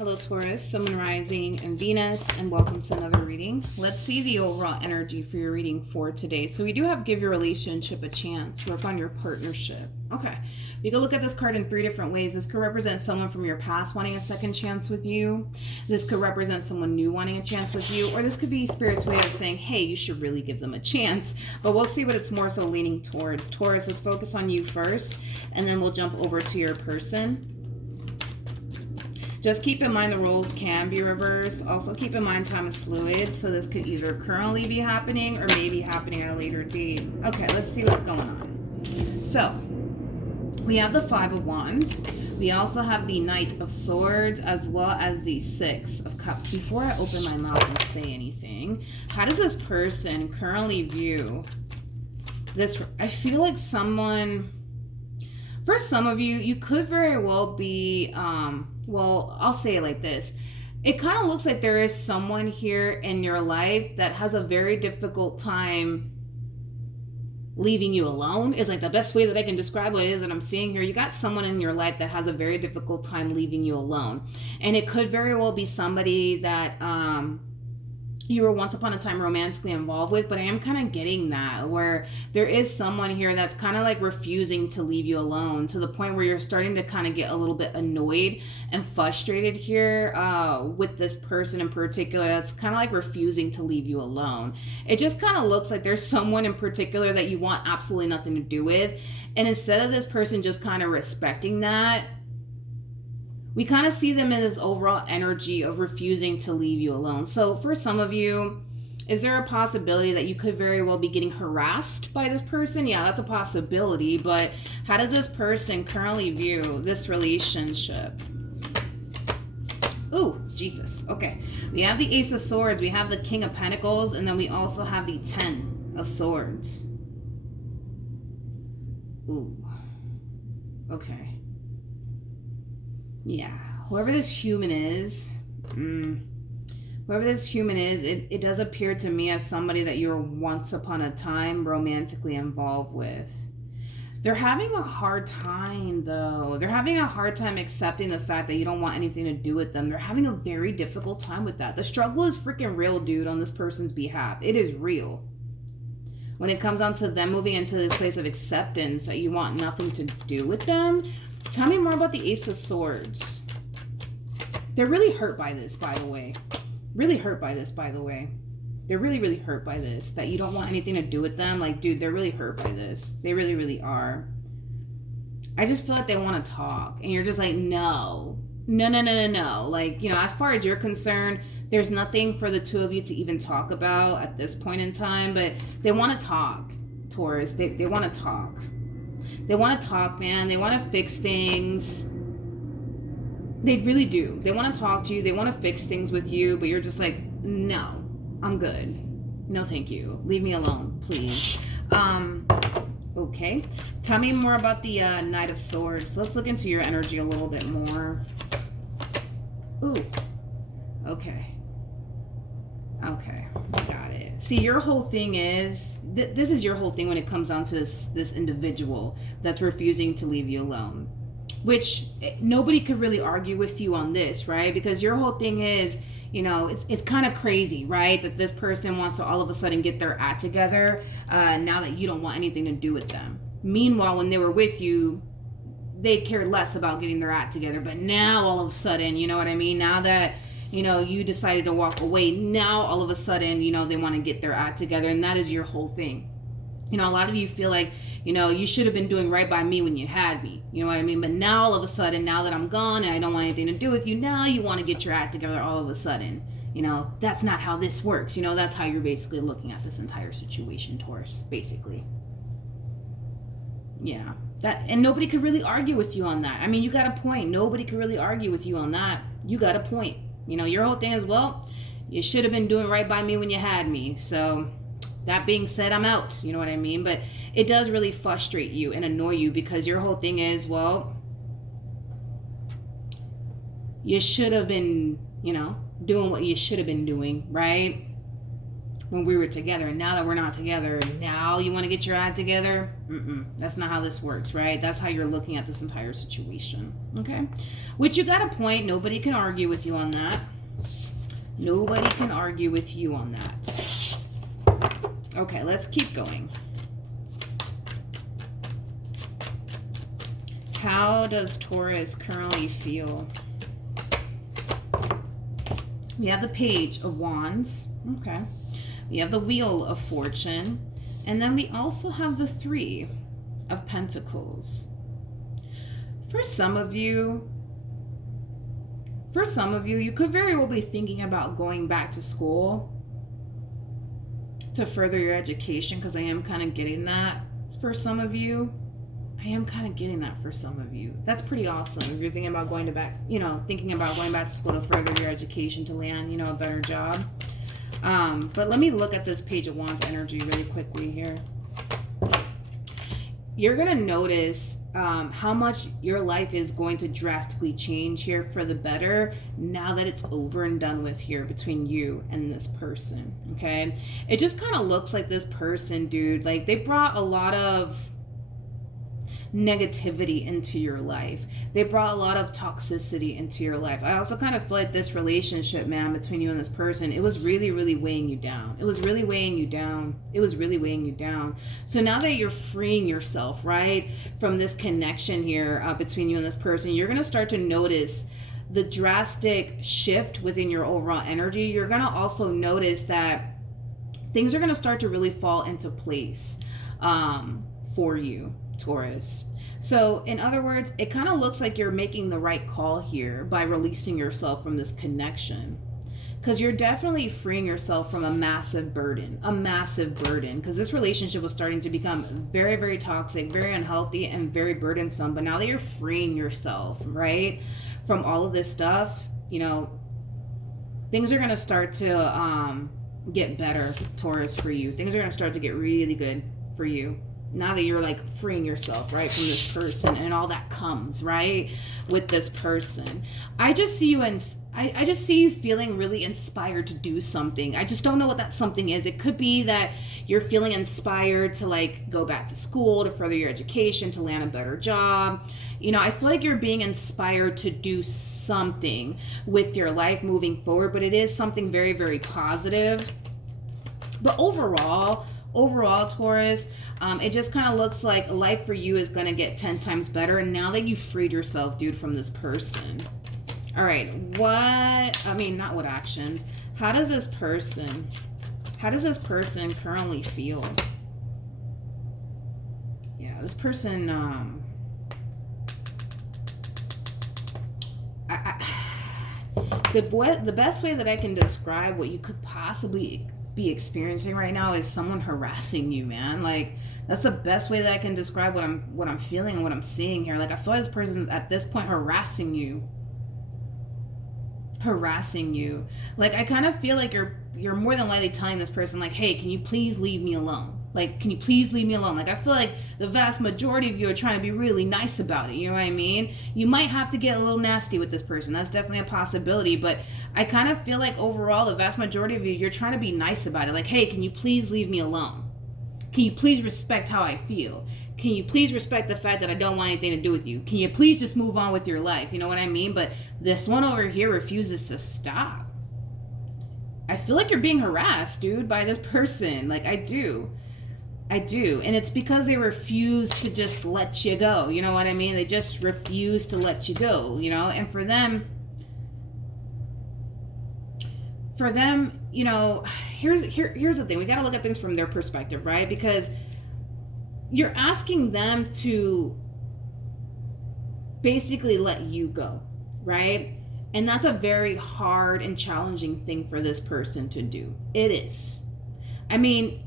Hello, Taurus, Sun, Moon, Rising, and Venus, and welcome to another reading. Let's see the overall energy for your reading for today. So we do have give your relationship a chance. Work on your partnership. Okay. You can look at this card in three different ways. This could represent someone from your past wanting a second chance with you. This could represent someone new wanting a chance with you. Or this could be Spirit's way of saying, hey, you should really give them a chance. But we'll see what it's more so leaning towards. Taurus, let's focus on you first, and then we'll jump over to your person. Just keep in mind the roles can be reversed. Also keep in mind time is fluid, so this could either currently be happening or maybe happening at a later date. Okay, let's see what's going on. So, we have the Five of Wands. We also have the Knight of Swords as well as the Six of Cups. Before I open my mouth and say anything, how does this person currently view this? I feel like someone... For some of you, you could very well be, well, I'll say it like this. It kind of looks like there is someone here in your life that has a very difficult time leaving you alone. Is like the best way that I can describe what it is that I'm seeing here. You got someone in your life that has a very difficult time leaving you alone. And it could very well be somebody that, you were once upon a time romantically involved with, but I am kind of getting that where there is someone here that's kind of like refusing to leave you alone, to the point where you're starting to kind of get a little bit annoyed and frustrated here with this person in particular that's kind of like refusing to leave you alone. It just kind of looks like there's someone in particular that you want absolutely nothing to do with, and instead of this person just kind of respecting that, we kind of see them in this overall energy of refusing to leave you alone. So for some of you, is there a possibility that you could very well be getting harassed by this person? Yeah, that's a possibility. But how does this person currently view this relationship? Ooh, Jesus. Okay. We have the Ace of Swords. We have the King of Pentacles. And then we also have the Ten of Swords. Ooh. Okay. Yeah, whoever this human is, it does appear to me as somebody that you were once upon a time romantically involved with. They're having a hard time, though. They're having a hard time accepting the fact that you don't want anything to do with them. They're having a very difficult time with that. The struggle is freaking real, dude, on this person's behalf. It is real. When it comes down to them moving into this place of acceptance that you want nothing to do with them, tell me more about the Ace of Swords. They're really hurt by this, by the way. Really hurt by this, by the way. They're really, really hurt by this. That you don't want anything to do with them. Like, dude, they're really hurt by this. They really, really are. I just feel like they want to talk. And you're just like, no. No. Like, you know, as far as you're concerned, there's nothing for the two of you to even talk about at this point in time. But they want to talk, Taurus. They want to talk. They want to talk, man. They want to fix things. They really do. They want to talk to you. They want to fix things with you, but you're just like, no, I'm good. No, thank you. Leave me alone, please. Okay. Tell me more about the Knight of Swords. Let's look into your energy a little bit more. Ooh. Okay. Okay. Got it. See, your whole thing is... this is your whole thing when it comes down to this individual that's refusing to leave you alone, which nobody could really argue with you on this, right? Because your whole thing is, you know, it's kind of crazy, right? That this person wants to all of a sudden get their act together now that you don't want anything to do with them. Meanwhile, when they were with you, they cared less about getting their act together. But now all of a sudden, you know what I mean? Now that, you know, you decided to walk away, now all of a sudden, you know, they want to get their act together, and that is your whole thing. You know, a lot of you feel like, you know, you should have been doing right by me when you had me. You know what I mean? But now all of a sudden, now that I'm gone and I don't want anything to do with you, now you want to get your act together all of a sudden. You know, that's not how this works. You know, that's how you're basically looking at this entire situation, Taurus, basically. Yeah. That, and nobody could really argue with you on that. I mean, you got a point. Nobody could really argue with you on that. You got a point. You know, your whole thing is, well, you should have been doing right by me when you had me. So that being said, I'm out. You know what I mean? But it does really frustrate you and annoy you because your whole thing is, well, you should have been, you know, doing what you should have been doing, right? when we were together, and now that we're not together, now you want to get your act together? That's not how this works, right? That's how you're looking at this entire situation, okay? Which you got a point. Nobody can argue with you on that. Nobody can argue with you on that. Okay, let's keep going. How does Taurus currently feel? We have the Page of Wands. Okay. We have the Wheel of Fortune. And then we also have the Three of Pentacles. For some of you, you could very well be thinking about going back to school to further your education, because I am kind of getting that for some of you. That's pretty awesome. If you're thinking about going back to school to further your education to land, a better job. But let me look at this Page of Wands energy really quickly here. You're going to notice how much your life is going to drastically change here for the better now that it's over and done with here between you and this person, okay? It just kind of looks like this person, dude, like they brought a lot of negativity into your life. They brought a lot of toxicity into your life. I also kind of feel like this relationship, man, between you and this person, it was really, really weighing you down. It was really weighing you down. So now that you're freeing yourself, right, from this connection here between you and this person, you're going to start to notice the drastic shift within your overall energy. You're going to also notice that things are going to start to really fall into place for you, Taurus. So in other words, it kind of looks like you're making the right call here by releasing yourself from this connection, because you're definitely freeing yourself from a massive burden, because this relationship was starting to become very, very toxic, very unhealthy, and very burdensome. But now that you're freeing yourself, right, from all of this stuff, things are going to start to get better, Taurus, for you. Things are going to start to get really good for you now that you're like freeing yourself, right, from this person and all that comes, right, with this person. I just see you I just see you feeling really inspired to do something. I just don't know what that something is. It could be that you're feeling inspired to like go back to school to further your education, to land a better job. I feel like you're being inspired to do something with your life moving forward, but it is something very, very positive. But overall, Taurus, it just kind of looks like life for you is going to get 10 times better. And now that you've freed yourself, dude, from this person. All right. Not what actions. How does this person currently feel? Yeah, this person, the best way that I can describe what you could possibly be experiencing right now is someone harassing you, man. Like, that's the best way that I can describe what I'm feeling and what I'm seeing here. Like, I feel like this person's at this point harassing you. Like, I kind of feel like you're more than likely telling this person, like, hey, can you please leave me alone? Like, can you please leave me alone? Like, I feel like the vast majority of you are trying to be really nice about it. You know what I mean? You might have to get a little nasty with this person. That's definitely a possibility. But I kind of feel like overall, the vast majority of you, you're trying to be nice about it. Like, hey, can you please leave me alone? Can you please respect how I feel? Can you please respect the fact that I don't want anything to do with you? Can you please just move on with your life? You know what I mean? But this one over here refuses to stop. I feel like you're being harassed, dude, by this person. Like, I do. And it's because they refuse to just let you go. You know what I mean? They just refuse to let you go, And for them, here's the thing. We got to look at things from their perspective, right? Because you're asking them to basically let you go, right? And that's a very hard and challenging thing for this person to do. It is. I mean,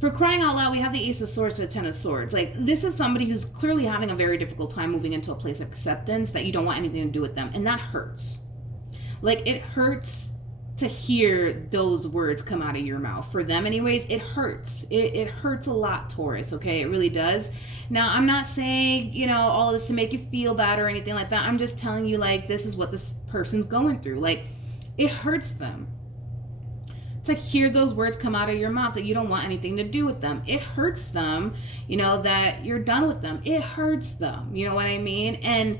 for crying out loud, we have the Ace of Swords to the Ten of Swords. Like, this is somebody who's clearly having a very difficult time moving into a place of acceptance that you don't want anything to do with them. And that hurts. Like, it hurts to hear those words come out of your mouth. For them anyways, it hurts. It hurts a lot, Taurus, okay? It really does. Now, I'm not saying, all of this to make you feel bad or anything like that. I'm just telling you, like, this is what this person's going through. Like, it hurts them. to hear those words come out of your mouth that you don't want anything to do with them. It hurts them, that you're done with them. It hurts them, you know what I mean? And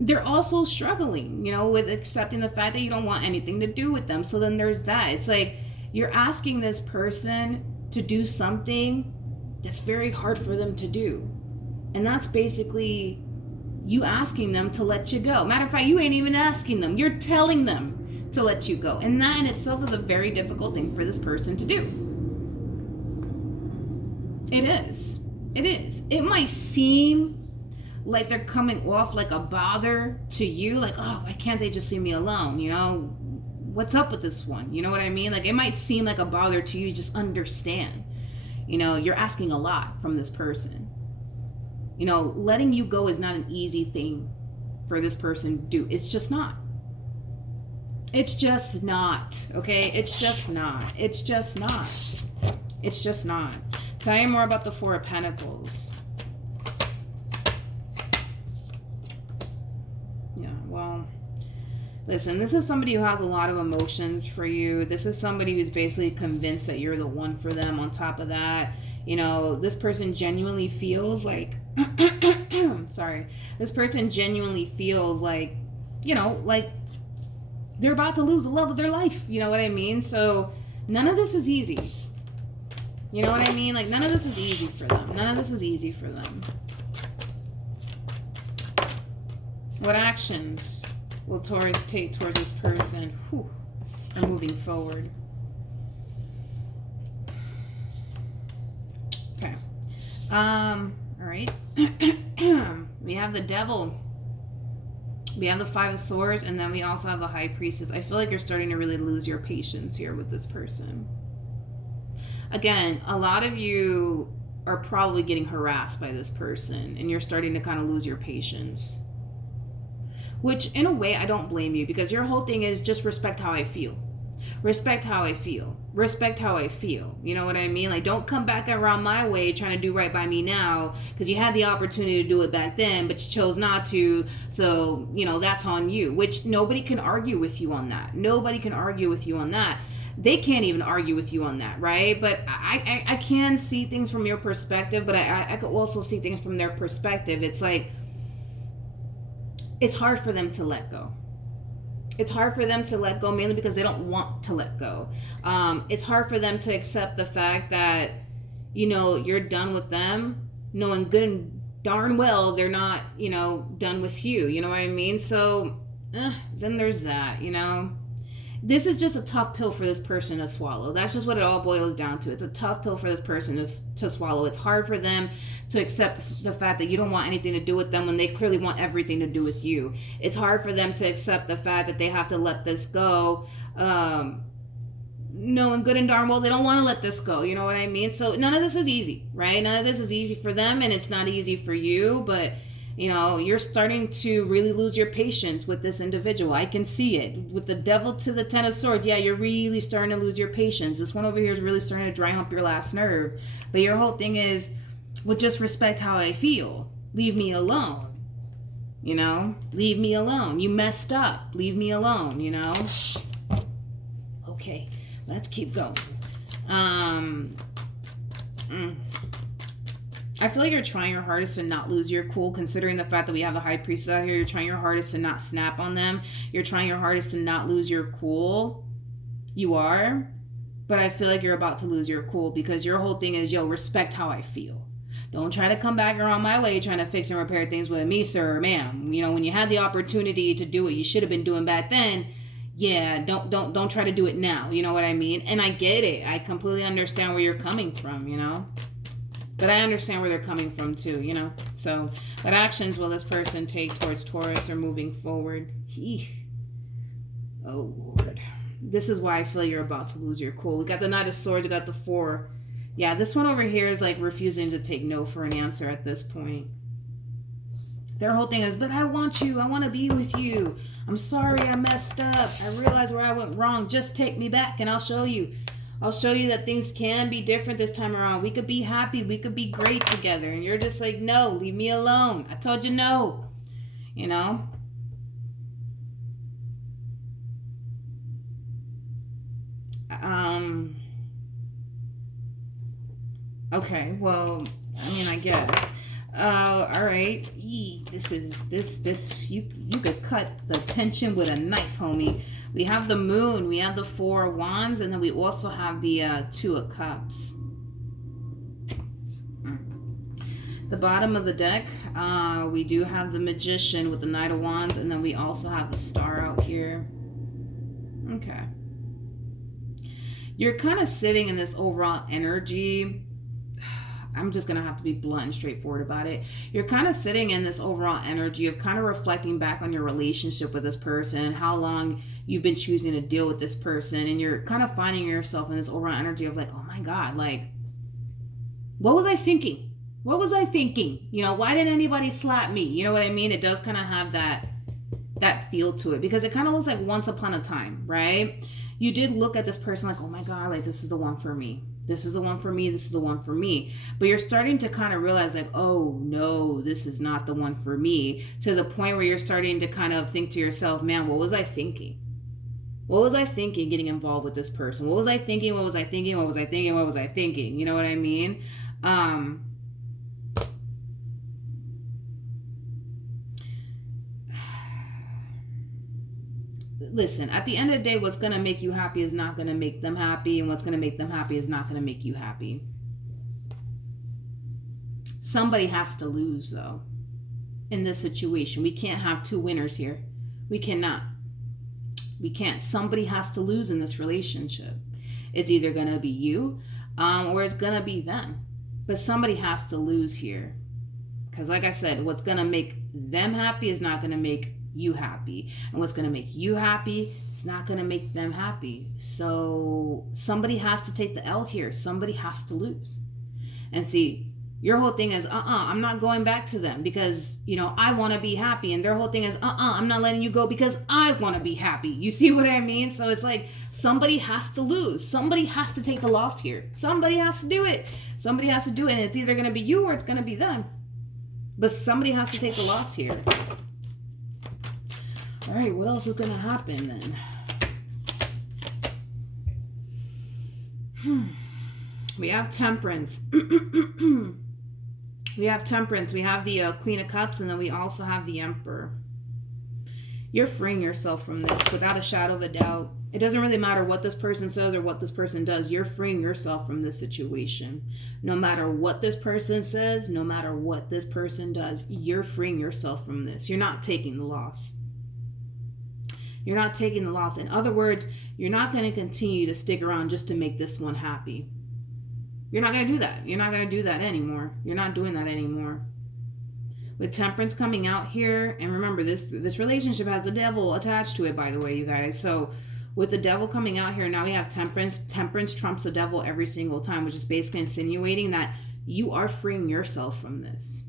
they're also struggling, with accepting the fact that you don't want anything to do with them. So then there's that. It's like you're asking this person to do something that's very hard for them to do. And that's basically you asking them to let you go. Matter of fact, you ain't even asking them. You're telling them to let you go. And that in itself is a very difficult thing for this person to do. It is. It is. It might seem like they're coming off like a bother to you. Like, oh, why can't they just leave me alone? What's up with this one? You know what I mean? Like, it might seem like a bother to you. Just understand. You're asking a lot from this person. Letting you go is not an easy thing for this person to do. It's just not. It's just not, okay? It's just not. It's just not. It's just not. Tell you more about the Four of Pentacles. Yeah, well, listen, this is somebody who has a lot of emotions for you. This is somebody who's basically convinced that you're the one for them. On top of that, this person genuinely feels like, sorry, this person genuinely feels like, like they're about to lose the love of their life. You know what I mean? So none of this is easy. You know what I mean? Like, none of this is easy for them. None of this is easy for them. What actions will Taurus take towards this person who are moving forward? Okay. All right. We have the Devil. We have the Five of Swords, and then we also have the High Priestess. I feel like you're starting to really lose your patience here with this person. Again, a lot of you are probably getting harassed by this person, and you're starting to kind of lose your patience. Which, in a way, I don't blame you, because your whole thing is just respect how I feel. Respect how I feel. Respect how I feel. You know what I mean? Like, don't come back around my way trying to do right by me now, because you had the opportunity to do it back then, but you chose not to. So, that's on you, which nobody can argue with you on that. Nobody can argue with you on that. They can't even argue with you on that, right? But I can see things from your perspective, but I could also see things from their perspective. It's like, it's hard for them to let go. It's hard for them to let go, mainly because they don't want to let go. It's hard for them to accept the fact that, you're done with them, knowing good and darn well they're not, done with you. You know what I mean? So then there's that, This is just a tough pill for this person to swallow. That's just what it all boils down to. It's a tough pill for this person to swallow. It's hard for them to accept the fact that you don't want anything to do with them when they clearly want everything to do with you. It's hard for them to accept the fact that they have to let this go, knowing good and darn well they don't want to let this go. You know what I mean? So none of this is easy, right? None of this is easy for them, and it's not easy for you, but you're starting to really lose your patience with this individual. I can see it. With the Devil to the Ten of Swords, yeah, you're really starting to lose your patience. This one over here is really starting to dry hump your last nerve. But your whole thing is, well, just respect how I feel. Leave me alone. Leave me alone. You messed up. Leave me alone, Okay, let's keep going. I feel like you're trying your hardest to not lose your cool, considering the fact that we have the High Priestess out here. You're trying your hardest to not snap on them. You're trying your hardest to not lose your cool. You are. But I feel like you're about to lose your cool, because your whole thing is, respect how I feel. Don't try to come back around my way trying to fix and repair things with me, sir or ma'am. When you had the opportunity to do what you should have been doing back then, yeah, don't try to do it now. You know what I mean? And I get it. I completely understand where you're coming from, But I understand where they're coming from too, So what actions will this person take towards Taurus or moving forward? Oh, Lord. This is why I feel you're about to lose your cool. We got the Knight of Swords. We got the Four. Yeah, this one over here is like refusing to take no for an answer at this point. Their whole thing is, but I want you. I want to be with you. I'm sorry I messed up. I realized where I went wrong. Just take me back and I'll show you. I'll show you that things can be different this time around. We could be happy. We could be great together. And you're just like, no, leave me alone. I told you no. Um, okay, well, I mean, I guess. All right. You could cut the tension with a knife, homie. We have the moon, we have the 4 of wands, and then we also have the 2 of cups. The bottom of the deck, we do have the magician with the knight of wands, and then we also have the star out here. Okay. You're kind of sitting in this overall energy. I'm just going to have to be blunt and straightforward about it. You're kind of sitting in this overall energy of kind of reflecting back on your relationship with this person and how long you've been choosing to deal with this person. And you're kind of finding yourself in this overall energy of like, oh my God, like, what was I thinking? What was I thinking? You know, why didn't anybody slap me? You know what I mean? It does kind of have that feel to it, because it kind of looks like once upon a time, right? You did look at this person like, oh my God, like this is the one for me. This is the one for me. This is the one for me. But you're starting to kind of realize like, oh no, this is not the one for me, to the point where you're starting to kind of think to yourself, man, what was I thinking? What was I thinking getting involved with this person? What was I thinking? What was I thinking? What was I thinking? What was I thinking? You know what I mean? Listen, at the end of the day, what's going to make you happy is not going to make them happy, and what's going to make them happy is not going to make you happy. Somebody has to lose, though, in this situation. We can't have 2 winners here. We cannot. We can't. Somebody has to lose in this relationship. It's either going to be you or it's going to be them. But somebody has to lose here. Because like I said, what's going to make them happy is not going to make you happy, and what's going to make you happy is not going to make them happy. So somebody has to take the L here. Somebody has to lose. And see, your whole thing is I'm not going back to them because, you know, I want to be happy, and their whole thing is I'm not letting you go because I want to be happy. You see what I mean? So it's like somebody has to lose. Somebody has to take the loss here. Somebody has to do it. Somebody has to do it, and it's either going to be you or it's going to be them. But somebody has to take the loss here. All right, what else is going to happen then? We have Temperance. We have Temperance. We have the Queen of Cups, and then we also have the Emperor. You're freeing yourself from this without a shadow of a doubt. It doesn't really matter what this person says or what this person does. You're freeing yourself from this situation. No matter what this person says, no matter what this person does, you're freeing yourself from this. You're not taking the loss. You're not taking the loss. In other words, you're not going to continue to stick around just to make this one happy. You're not going to do that. You're not going to do that anymore. You're not doing that anymore. With Temperance coming out here, and remember, this relationship has the devil attached to it, by the way, you guys. So with the devil coming out here, now we have Temperance. Temperance trumps the devil every single time, which is basically insinuating that you are freeing yourself from this.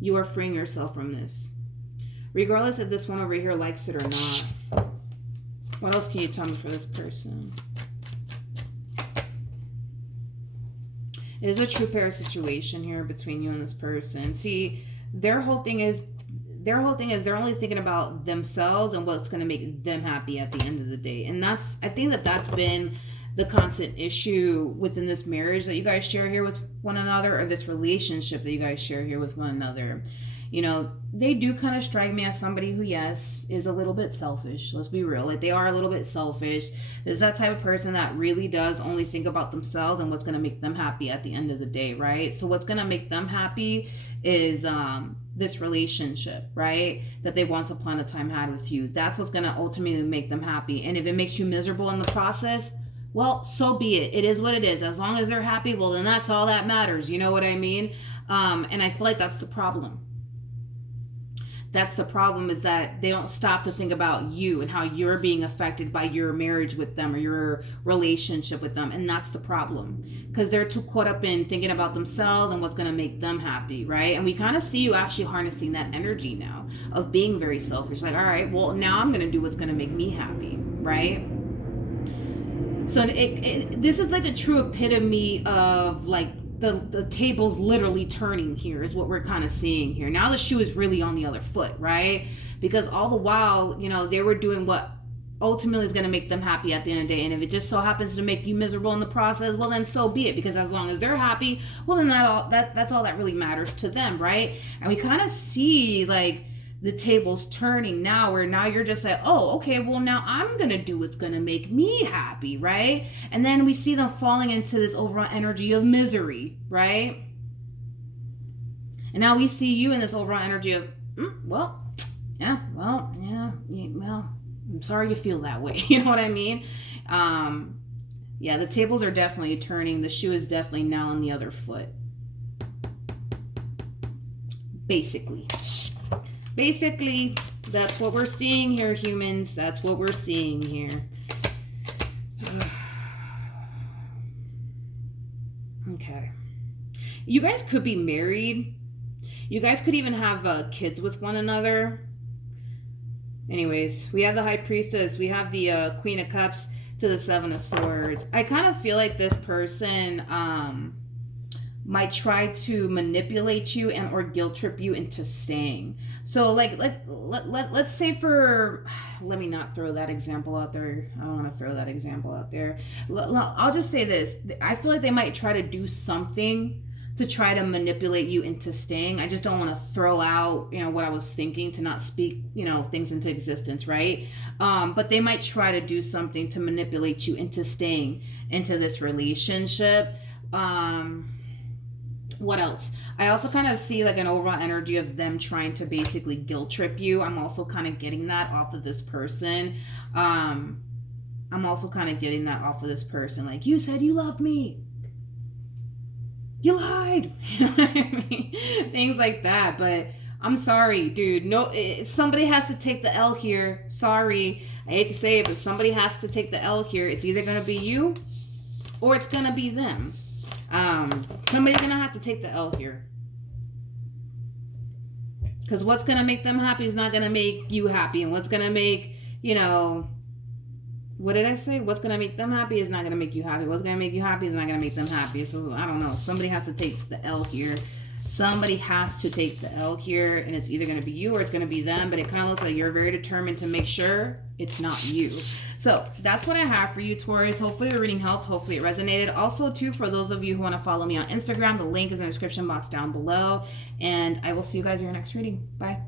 You are freeing yourself from this. Regardless if this one over here likes it or not. What else can you tell me for this person? It is a true pair situation here between you and this person. See, their whole thing is they're only thinking about themselves and what's going to make them happy at the end of the day. And I think that's been the constant issue within this marriage that you guys share here with one another, or this relationship that you guys share here with one another. You know, they do kind of strike me as somebody who, yes, is a little bit selfish. Let's be real. Like, they are a little bit selfish. There's that type of person that really does only think about themselves and what's going to make them happy at the end of the day, right? So what's going to make them happy is this relationship, right? That they once upon a time had with you. That's what's going to ultimately make them happy. And if it makes you miserable in the process, well, so be it. It is what it is. As long as they're happy, well, then that's all that matters. You know what I mean? And I feel like that's the problem. That's the problem, is that they don't stop to think about you and how you're being affected by your marriage with them or your relationship with them. And that's the problem, because they're too caught up in thinking about themselves and what's going to make them happy, right? And we kind of see you actually harnessing that energy now of being very selfish. Like, all right, well, now I'm going to do what's going to make me happy, right? So this is like the true epitome of like the table's literally turning here, is what we're kind of seeing here. Now the shoe is really on the other foot, right? Because all the while, you know, they were doing what ultimately is going to make them happy at the end of the day. And if it just so happens to make you miserable in the process, well, then so be it, because as long as they're happy, well, then that's all that really matters to them, right? And we kind of see like the tables turning now, where now you're just like, oh, okay, well, now I'm going to do what's going to make me happy, right? And then we see them falling into this overall energy of misery, right? And now we see you in this overall energy of, well, I'm sorry you feel that way. You know what I mean? Yeah, the tables are definitely turning. The shoe is definitely now on the other foot. Basically, that's what we're seeing here, humans. That's what we're seeing here. Okay. You guys could be married. You guys could even have kids with one another. Anyways, we have the High Priestess. We have the Queen of Cups to the Seven of Swords. I kind of feel like this person might try to manipulate you and or guilt trip you into staying. So let's say let me not throw that example out there. I don't want to throw that example out there. I'll just say this. I feel like they might try to do something to try to manipulate you into staying. I just don't want to throw out, what I was thinking, to not speak, things into existence, right? But they might try to do something to manipulate you into staying into this relationship. What else? I also kind of see like an overall energy of them trying to basically guilt trip you. I'm also kind of getting that off of this person. Like, you said you loved me. You lied. You know what I mean? Things like that. But I'm sorry, dude. No, somebody has to take the L here. Sorry. I hate to say it, but somebody has to take the L here. It's either going to be you or it's going to be them. Somebody's going to have to take the L here. Because what's going to make them happy is not going to make you happy. And what's going to make, what did I say? What's going to make them happy is not going to make you happy. What's going to make you happy is not going to make them happy. So, I don't know. Somebody has to take the L here. Somebody has to take the L here. And it's either going to be you or it's going to be them. But it kind of looks like you're very determined to make sure it's not you. So, that's what I have for you, Taurus. Hopefully the reading helped. Hopefully it resonated. Also, too, for those of you who want to follow me on Instagram, the link is in the description box down below. And I will see you guys in your next reading. Bye.